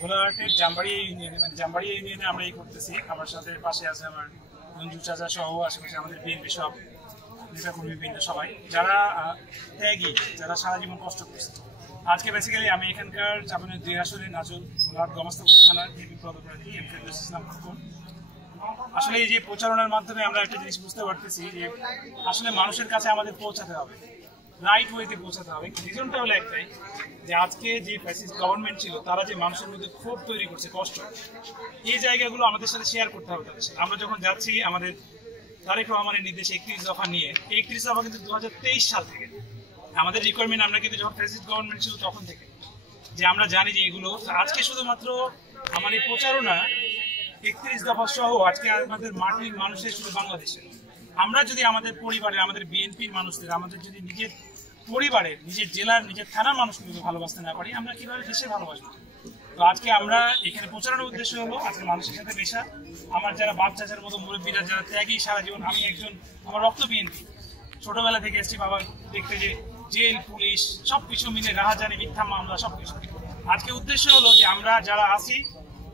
ভোলাহাটের জামবাড়িয়া ইউনিয়নে, মানে জামবাড়িয়া ইউনিয়নে আমরা এই করতেছি। আমার সাথে পাশে আছে আমার মঞ্জু চাচা সহ আশেপাশে আমাদের বিএনপি সব নেতাকর্মী বৃন্দ, সবাই যারা ত্যাগী, যারা সারা জীবন কষ্ট করছে। আজকে বেসিক্যালি আমি এখানকার চাপানের 2 আসনের নাচল ভোলাহাট গমস্তাপুর থানার এমপি পদপ্রার্থী এম ফেরদৌস ইসলাম খোকন। আসলে এই যে প্রচারণার মাধ্যমে আমরা একটা জিনিস বুঝতে পারতেছি যে আসলে মানুষের কাছে আমাদের পৌঁছাতে হবে, রাইট ওয়েতে পৌঁছাতে হবে। রিজনটা হলো একটাই, যে আজকে যে ফ্যাসিস্ট গভর্নমেন্ট ছিল তারা যে মানুষের মধ্যে ক্ষোভ তৈরি করছে, কষ্ট, এই জায়গাগুলো আমাদের সাথে শেয়ার করতে হবে তাদের সাথে। আমরা যখন যাচ্ছি আমাদের তারেক রহমানের নির্দেশে 31 দফা নিয়ে, 31 দফা কিন্তু 2023 সাল থেকে আমাদের রিকোয়ারমেন্ট, আমরা কিন্তু যখন ফ্যাসিস্ট গভর্নমেন্ট ছিল তখন থেকে যে আমরা জানি যে এগুলো আজকে শুধুমাত্র আমার এই প্রচারণা 31 দফা সহ আজকে আমাদের মাটির মানুষের, শুধু বাংলাদেশে আমরা যদি আমাদের পরিবারে, আমাদের বিএনপির মানুষদের, আমাদের যদি নিজের পরিবারের, নিজের জেলার, নিজের থানার মানুষগুলোকে ভালোবাসতে না পারি, আমরা কিভাবে দেশে ভালোবাসবো? তো আজকে আমরা এখানে পৌঁছানোর উদ্দেশ্য হলো আজকে মানুষের সাথে মেশা। আমার যারা বাপ চাচার মতো মুরব্বীরা, যারা ত্যাগী সারা জীবন, আমি একজন, আমার রক্ত বিএনপি, ছোটবেলা থেকে এসেছি বাবা দেখতে, যে জেল, পুলিশ সবকিছু মিলে রাহাজানি, মিথ্যা মামলা সবকিছু। আজকে উদ্দেশ্য হলো যে আমরা যারা আছি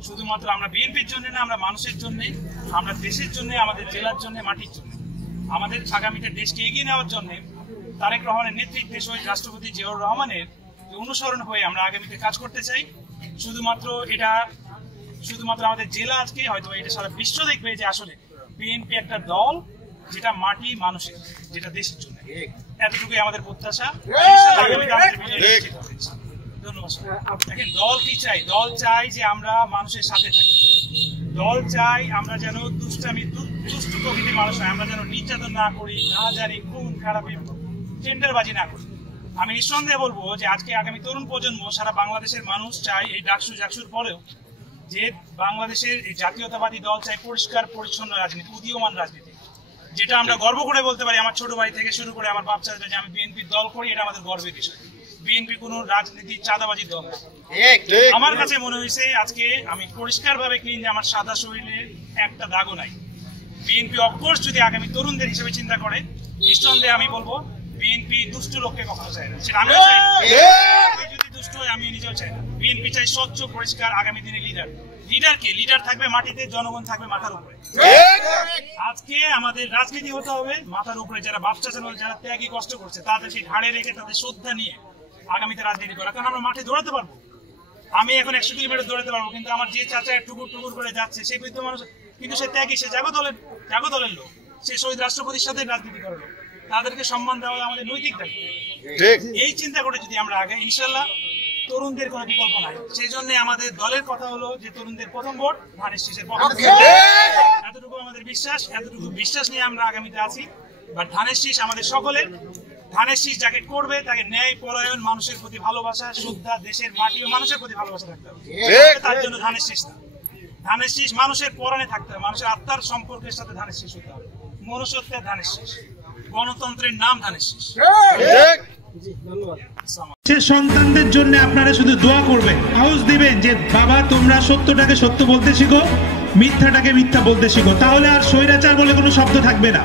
শুধুমাত্র আমরা বিএনপির জন্য না, আমরা মানুষের জন্য, আমরা দেশের জন্য, আমাদের জেলার জন্য, মাটির জন্য, আমাদের আগামীতে দেশকে এগিয়ে নেওয়ার জন্য তারেক রহমানের নেতৃত্বে শহীদ রাষ্ট্রপতি জিয়াউর রহমানের অনুসরণ হয়ে আমরা আগামীতে কাজ করতে চাই। শুধুমাত্র আমাদের জেলা আজকে হয়তো এটা সারা বিশ্ব দেখবে যে আসলে বিএনপি একটা দল যেটা মাটি মানুষের, যেটা দেশের জন্য। এতটুকুই আমাদের প্রত্যাশা। ধন্যবাদ। দেখেন, দল কি চাই? দল চাই যে আমরা মানুষের সাথে থাকি। দল চাই আমরা যেন দুষ্ট প্রকৃতির মানুষ হয়, আমরা যেন নির্যাতন না করি, না জানি খুন খারাপি, টেন্ডারবাজি না করি। আমি নিঃসন্দেহে বলবো যে আজকে আগামী তরুণ প্রজন্ম, সারা বাংলাদেশের মানুষ চাই এই ডাকসুর পরেও যে বাংলাদেশের এই জাতীয়তাবাদী দল চাই পরিষ্কার পরিচ্ছন্ন রাজনীতি, উদীয়মান রাজনীতি, যেটা আমরা গর্ব করে বলতে পারি। আমার ছোট ভাই থেকে শুরু করে আমার বাপ চাচা যে আমি বিএনপির দল করি, এটা আমাদের গর্বের বিষয়। বিএনপি কোন রাজনীতি চাঁদাবাজির দল না। আমার কাছে মনে হয়েছে আজকে আমি পরিষ্কার ভাবে ক্লিন যে আমার সাদা শরীরে একটা দাগও নাই। বিএনপি অফকোর্স যদি আগামী তরুণদের হিসেবে চিন্তা করে, নিঃসন্দেহে আমি বলবো বিএনপি দুষ্ট লোককে কখনো চায় না, সেটা আমিও চাই না। যদি দুষ্ট হয় আমি নিজেও চাই না। বিএনপি চাই স্বচ্ছ, পরিষ্কার আগামী দিনে লিডার থাকবে মাটিতে, জনগণ থাকবে মাথার উপরে। আজকে আমাদের রাজনীতি হতে হবে মাথার উপরে। যারা বাচ্চা ছিল, যারা ত্যাগী কষ্ট করছে, তাদেরকে ঘাড়ে রেখে তাদের শ্রদ্ধা নিয়ে আগামীতে রাজনীতি করা। কারণ আমরা মাঠে দৌড়াতে পারবো, আমি এখন 100 কিলোমিটার দৌড়াতে পারবো, কিন্তু আমার যে চাচা টুকুর করে যাচ্ছে সেই বৃদ্ধ মানুষ, কিন্তু সে ত্যাগী, সে জাগো দলের লোক, সে শহীদ রাষ্ট্রপতির সাথে রাজনীতি করার লোক। তাদেরকে সম্মান দেওয়া আমাদের নৈতিক দায়িত্ব। এই চিন্তা করে যদি আমরা আগে, ইনশাল্লাহ তরুণদের কোনো বিকল্প নাই। সেই জন্য আমাদের দলের কথা হলো যে তরুণদের প্রথম ভোট ধানের শীষের পক্ষে। এতটুকু আমাদের বিশ্বাস, এতটুকু বিশ্বাস নিয়ে আমরা আগামীতে আছি। বাট ধানের শীষ আমাদের সকলের। ধানের শীষ যাকে করবে তাকে ন্যায় পরায়ণ, মানুষের প্রতি ভালোবাসা, শ্রদ্ধা, দেশের মাটি ও মানুষের প্রতি ভালোবাসা থাকতে হবে। তার জন্য ধানের শীষ না, ধানের শীষ মানুষের পরাণে থাকতে হবে, মানুষের আত্মার সম্পর্কের সাথে ধানের শীষ হতে হবে। মনুষ্যত্বের ধানের শীষ, গণতন্ত্রের নাম ধানের শীষ। সন্তানদের জন্য আপনারা শুধু দোয়া করবেন, আওয়াজ দিবেন যে বাবা তোমরা সত্যটাকে সত্য বলতে শিখো, মিথ্যাটাকে মিথ্যা বলতে শিখো, তাহলে আর স্বৈরাচার বলে কোনো শব্দ থাকবে না।